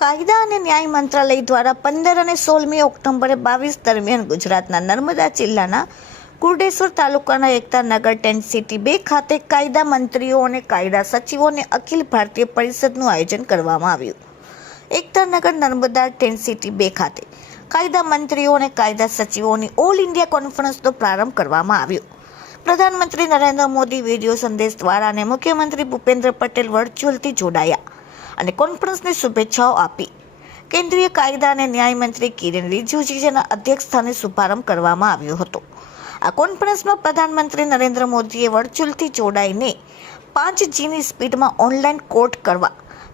કાયદા અને ન્યાય મંત્રાલય દ્વારા 15 અને 16મી ઓક્ટોબરે 22 દરમિયાન ગુજરાતના નર્મદા જિલ્લાના કુરડેશ્વર તાલુકાના એકતાનગર ટેન્ટ સિટી 2 ખાતે કાયદા મંત્રીઓ અને કાયદા સચિવોને અખિલ ભારતીય પરિષદનું આયોજન કરવામાં આવ્યું. એકતાનગર નર્મદા ટેન્ટ સિટી 2 ખાતે કાયદા મંત્રીઓ અને કાયદા સચિવોની ઓલ ઇન્ડિયા કોન્ફરન્સનો પ્રારંભ કરવામાં આવ્યો. પ્રધાનમંત્રી નરેન્દ્ર મોદી વિડીયો સંદેશ દ્વારા અને મુખ્યમંત્રી ભૂપેન્દ્ર પટેલ વર્ચ્યુઅલથી જોડાયા અને કોન્ફરન્સને શુભેચ્છાઓ આપી. કેન્દ્રીય કાયદા અને ન્યાય મંત્રી કિરેન રિજિજુના અધ્યક્ષસ્થાને શુભારંભ કરવામાં આવ્યો હતો. આ કોન્ફરન્સમાં પ્રધાનમંત્રી નરેન્દ્ર મોદીએ વર્ચ્યુઅલથી જોડાઈને 5Gની સ્પીડમાં ઓનલાઈન કોર્ટ કરવા,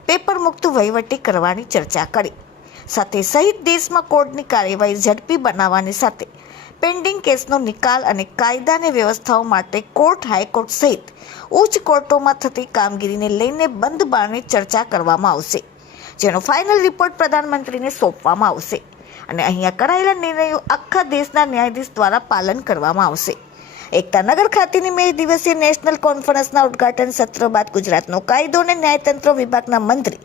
પેપર મુક્ત વહીવટી કરવાની ચર્ચા કરી. સાથે સહિત દેશમાં કોર્ટની કાર્યવાહી ઝડપી બનાવવાની સાથે પેન્ડિંગ કેસનો નિકાલ અને કાયદાની વ્યવસ્થાઓ માટે કોર્ટ, હાઈકોર્ટ સહિત ઉચ્ચ કોર્ટોમાં થતી કામગીરીને લઈને બંધ બારણે ચર્ચા કરવામાં આવશે, જેનો ફાઇનલ રિપોર્ટ પ્રધાનમંત્રીને સોંપવામાં આવશે અને અહીંયા કરાયેલા નિર્ણયો આખા દેશના ન્યાયાધીશ દ્વારા પાલન કરવામાં આવશે. એકતાનગર ખાતેની 2 દિવસીય નેશનલ કોન્ફરન્સના ઉદ્ઘાટન સત્ર બાદ ગુજરાતનો કાયદો અને ન્યાયતંત્ર વિભાગના મંત્રી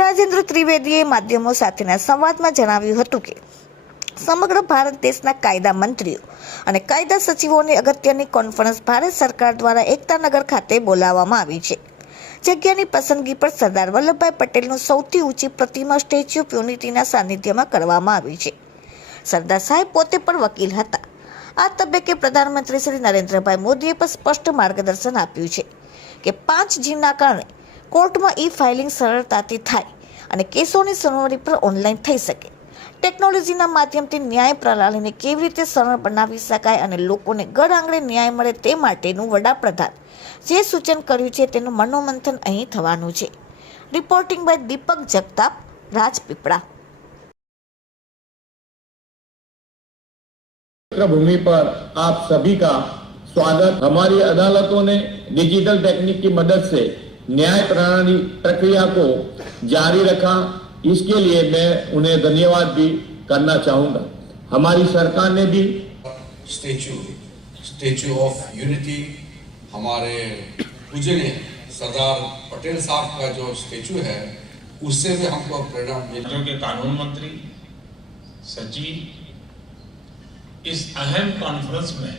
રાજેન્દ્ર ત્રિવેદીએ માધ્યમો સાથેના સંવાદમાં જણાવ્યું હતું કે સમગ્ર ભારત દેશના કાયદા મંત્રીઓ અને કાયદા સચિવોની અગત્યની કોન્ફરન્સ ભારત સરકાર દ્વારા એકતાનગર ખાતે બોલાવવામાં આવી છે. જગ્યાની પસંદગી પર સરદાર વલ્લભભાઈ પટેલનું સૌથી ઊંચી પ્રતિમા સ્ટેચ્યુ ઓફ યુનિટીના સાનિધ્યમાં કરવામાં આવી છે. સરદાર સાહેબ પોતે પણ વકીલ હતા. આ તબક્કે પ્રધાનમંત્રી શ્રી નરેન્દ્રભાઈ મોદીએ પણ સ્પષ્ટ માર્ગદર્શન આપ્યું છે કે 5Gના કારણે કોર્ટમાં ઈ-ફાઇલિંગ સરળતાથી થાય અને કેસોની સુનાવણી પણ ઓનલાઈન થઈ શકે. ટેકનોલોજીના માધ્યમથી ન્યાય પ્રણાલીને કેવી રીતે સરળ બનાવી શકાય અને લોકોને ઘર આંગણે ન્યાય મળે તે માટેનું વડાપ્રધાન જે સૂચન કર્યું છે તેનું મનોમંથન અહીં થવાનું છે. રિપોર્ટિંગ બાય દીપક જગતાપ, રાજપીપળા. भूमि पर आप सभी का स्वागत. हमारी अदालतों ने डिजिटल टेक्निक की मदद से न्याय प्रणाली प्रक्रिया को जारी रखा. इसके लिए मैं उन्हें धन्यवाद भी करना चाहूंगा. हमारी सरकार ने भी स्टैचू ऑफ यूनिटी हमारे पूजनीय सरदार पटेल साहब का जो स्टैचू है उससे भी हमको प्रेरणा मिली. जो के कानून मंत्री सचिव इस अहम कॉन्फ्रेंस में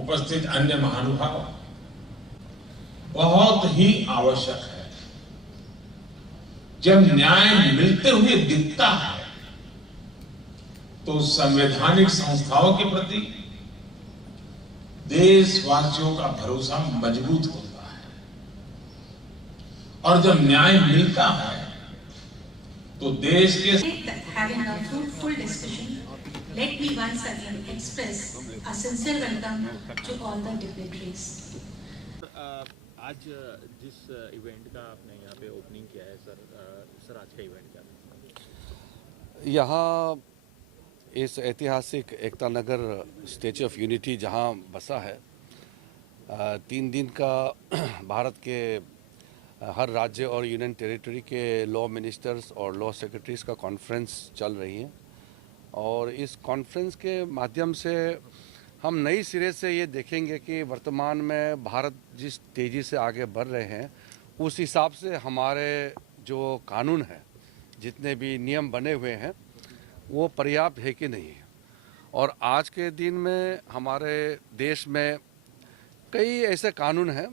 उपस्थित अन्य महानुभाव बहुत ही आवश्यक है. जब न्याय मिलते हुए दिखता है तो संवैधानिक संस्थाओं के प्रति देशवासियों का भरोसा मजबूत होता है और जब न्याय मिलता है तो देश के having a fruitful discussion. Let me once again express a sincere welcome to all the dignitaries. आज जिस इवेंट का आपने यहाँ पे ओपनिंग किया है सर आज का इवेंट क्या है? यहाँ इस ऐतिहासिक एकतानगर स्टैच्यू ऑफ यूनिटी जहाँ बसा है, 3 दिन का भारत के हर राज्य और यूनियन टेरिटरी के लॉ मिनिस्टर्स और लॉ सेक्रेटरीज का कॉन्फ्रेंस चल रही है और इस कॉन्फ्रेंस के माध्यम से हम नई सिरे से ये देखेंगे कि वर्तमान में भारत जिस तेज़ी से आगे बढ़ रहे हैं उस हिसाब से हमारे जो कानून है, जितने भी नियम बने हुए हैं वो पर्याप्त है कि नहीं है. और आज के दिन में हमारे देश में कई ऐसे कानून हैं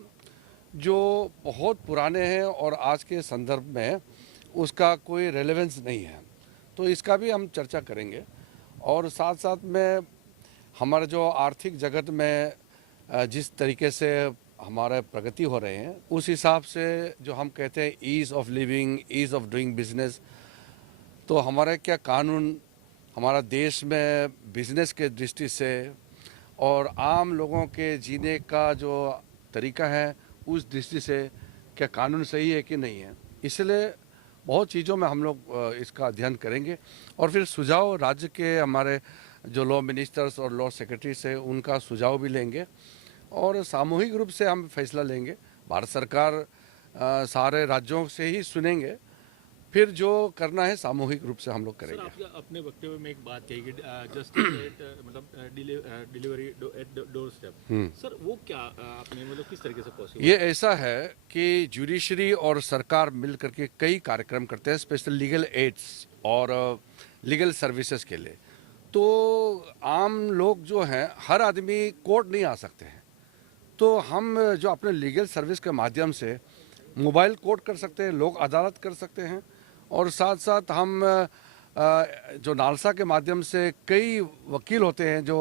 जो बहुत पुराने हैं और आज के संदर्भ में उसका कोई रेलेवेंस नहीं है. तो इसका भी हम चर्चा करेंगे और साथ साथ में हमारे जो आर्थिक जगत में जिस तरीके से हमारे प्रगति हो रहे हैं उस हिसाब से जो हम कहते हैं ease of living, ease of doing business, तो हमारे क्या कानून हमारा देश में बिजनेस के दृष्टि से और आम लोगों के जीने का जो तरीका है उस दृष्टि से क्या कानून सही है कि नहीं है. इसलिए बहुत चीज़ों में हम लोग इसका अध्ययन करेंगे और फिर सुझाव राज्य के हमारे जो लॉ मिनिस्टर्स और लॉ सेक्रेटरीज है उनका सुझाव भी लेंगे और सामूहिक रूप से हम फैसला लेंगे. भारत सरकार सारे राज्यों से ही सुनेंगे, फिर जो करना है सामूहिक रूप से हम लोग सर, करेंगे। आप अपने वक्तव्य में एक बात कही कि जस्टिस एट मतलब delivery at door step, sir वो क्या आपने मतलब किस तरीके से पॉसिबल? ये ऐसा है कि जुडिशरी और सरकार मिल करके कई कार्यक्रम करते हैं, स्पेशल लीगल एड्स और लीगल सर्विसेज के लिए। तो आम लोग जो हैं, हर आदमी कोर्ट नहीं आ सकते हैं, तो हम जो अपने लीगल सर्विस के माध्यम से मोबाइल कोर्ट कर सकते हैं, लोक अदालत कर सकते हैं, और साथ साथ हम जो नालसा के माध्यम से कई वकील होते हैं जो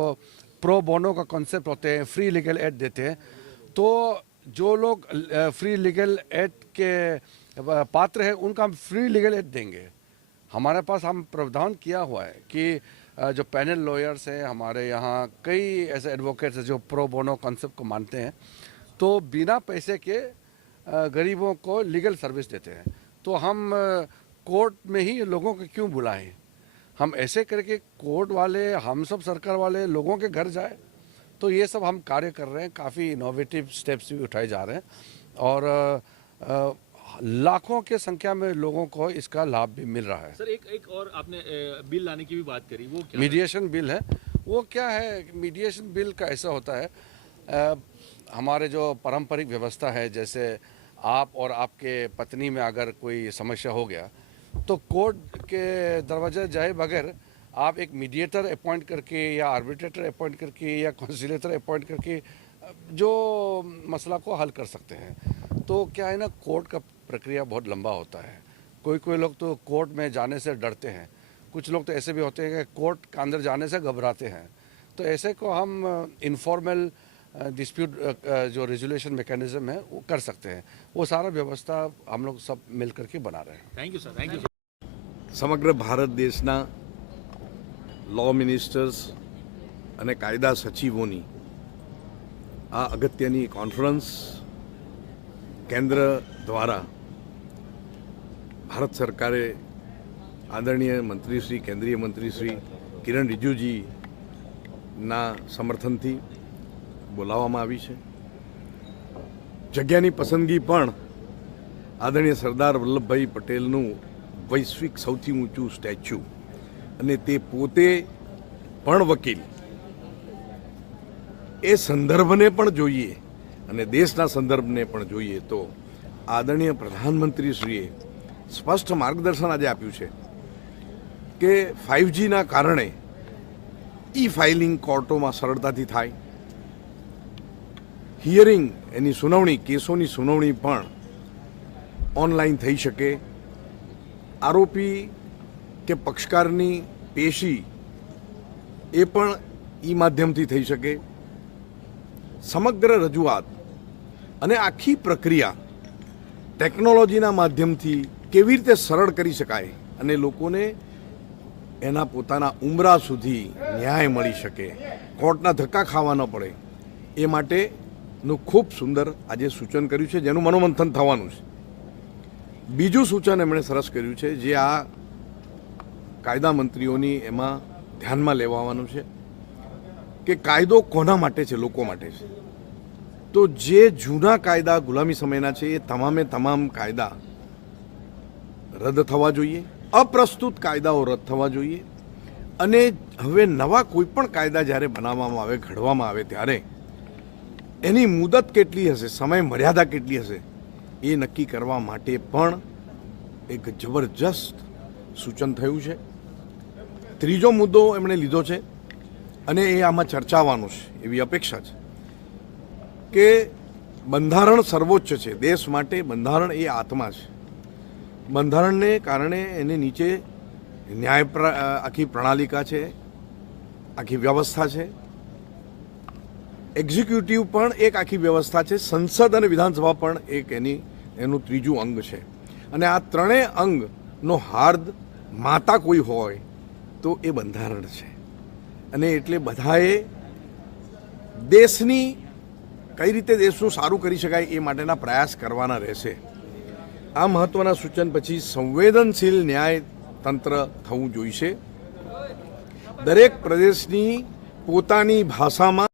प्रो बोनो का कॉन्सेप्ट होते हैं, फ्री लीगल एड देते हैं। तो जो लोग फ्री लीगल एड के पात्र हैं उनका हम फ्री लीगल एड देंगे। हमारे पास हम प्रावधान किया हुआ है कि जो पैनल लॉयर्स हैं हमारे यहाँ, कई ऐसे एडवोकेट्स हैं जो प्रो बोनो कॉन्सेप्ट को मानते हैं, तो बिना पैसे के गरीबों को लीगल सर्विस देते हैं। तो हम कोर्ट में ही लोगों को क्यों बुलाएं, हम ऐसे करके कोर्ट वाले, हम सब सरकार वाले लोगों के घर जाए। तो ये सब हम कार्य कर रहे हैं, काफ़ी इनोवेटिव स्टेप्स भी उठाए जा रहे हैं, और लाखों के संख्या में लोगों को इसका लाभ भी मिल रहा है। सर एक और आपने बिल लाने की भी बात करी, वो क्या? मीडिएशन बिल है। वो क्या है, मीडिएशन बिल का ऐसा होता है, हमारे जो पारंपरिक व्यवस्था है, जैसे आप और आपके पत्नी में अगर कोई समस्या हो गया तो कोर्ट के दरवाजे जाए बगैर आप एक मीडिएटर अपॉइंट करके या आर्बिट्रेटर अपॉइंट करके या कंसिलेटर अपॉइंट करके जो मसला को हल कर सकते हैं। तो क्या है ना, कोर्ट का प्रक्रिया बहुत लंबा होता है। कोई लोग तो कोर्ट में जाने से डरते हैं, कुछ लोग तो ऐसे भी होते हैं कि कोर्ट के अंदर जाने से घबराते हैं। तो ऐसे को हम इनफॉर्मल डिस्प्यूट जो रेजोल्यूशन मैकेनिज्म है वो कर सकते हैं। वो सारा व्यवस्था हम लोग सब मिल करके बना रहे हैं। Thank you sir, thank you. સમગ્ર ભારત દેશના લો મિનિસ્ટર્સ અને કાયદા સચિવોની આ અગત્યની કોન્ફરન્સ કેન્દ્ર દ્વારા ભારત સરકારે આદરણીય મંત્રીશ્રી, કેન્દ્રીય મંત્રીશ્રી કિરણ રિજિજુજીના સમર્થનથી બોલાવવામાં આવી છે. જગ્યાની પસંદગી પણ આદરણીય સરદાર વલ્લભભાઈ પટેલનું વૈશ્વિક સૌથી ઊંચું સ્ટેચ્યુ અને તે પોતે પણ વકીલ, એ સંદર્ભને પણ જોઈએ અને દેશના સંદર્ભને પણ જોઈએ તો આદરણીય પ્રધાનમંત્રીશ્રીએ સ્પષ્ટ માર્ગદર્શન આજે આપ્યું છે કે 5Gના કારણે ઈ ફાઇલિંગ કોર્ટોમાં સરળતાથી થાય, હિયરિંગ એની સુનાવણી, કેસોની સુનાવણી પણ ઓનલાઈન થઈ શકે, આરોપી કે પક્ષકારની પેશી એ પણ ઈ માધ્યમથી થઈ શકે. સમગ્ર રજૂઆત અને આખી પ્રક્રિયા ટેકનોલોજીના માધ્યમથી કેવી રીતે સરળ કરી શકાય અને લોકોને એના પોતાના ઉંબરા સુધી ન્યાય મળી શકે, કોર્ટના ધક્કા ખાવા ન પડે, એ માટેનું ખૂબ સુંદર આજે સૂચન કર્યું છે, જેનું મનોમંથન થવાનું છે. બીજું સૂચન એમણે સરસ કર્યું છે, જે આ કાયદા મંત્રીઓની એમાં ધ્યાનમાં લેવાનું છે કે કાયદો કોના માટે છે, લોકો માટે છે. તો જે જૂના કાયદા ગુલામી સમયના છે એ તમામે તમામ કાયદા રદ થવા જોઈએ, અપ્રસ્તુત કાયદાઓ રદ થવા જોઈએ, અને હવે નવા કોઈ પણ કાયદા જ્યારે બનાવવામાં આવે, ઘડવામાં આવે ત્યારે એની મુદત કેટલી હશે, સમય મર્યાદા કેટલી હશે, એ નક્કી કરવા માટે પણ એક જબરજસ્ત સૂચન થયું છે. ત્રીજો મુદ્દો એમણે લીધો છે અને એ આમાં ચર્ચાવાનો છે એવી અપેક્ષા છે કે બંધારણ સર્વોચ્ચ છે, દેશ માટે બંધારણ એ આત્મા છે. બંધારણને કારણે એને નીચે ન્યાય આખી પ્રણાલિકા છે, આખી વ્યવસ્થા છે, એક્ઝિક્યુટિવ પણ એક આખી વ્યવસ્થા છે, સંસદ અને વિધાનસભા પણ એક એનું ત્રીજું અંગ છે. અને આ ત્રણેય અંગનો હાર્દ માતા કોઈ હોય તો એ બંધારણ છે. અને એટલે બધાએ દેશની કઈ રીતે દેશનું સારું કરી શકાય એ માટેના પ્રયાસ કરવાના રહેશે. આ મહત્વના સૂચન પછી સંવેદનશીલ ન્યાય તંત્ર થવું જોઈશે. દરેક પ્રદેશની પોતાની ભાષામાં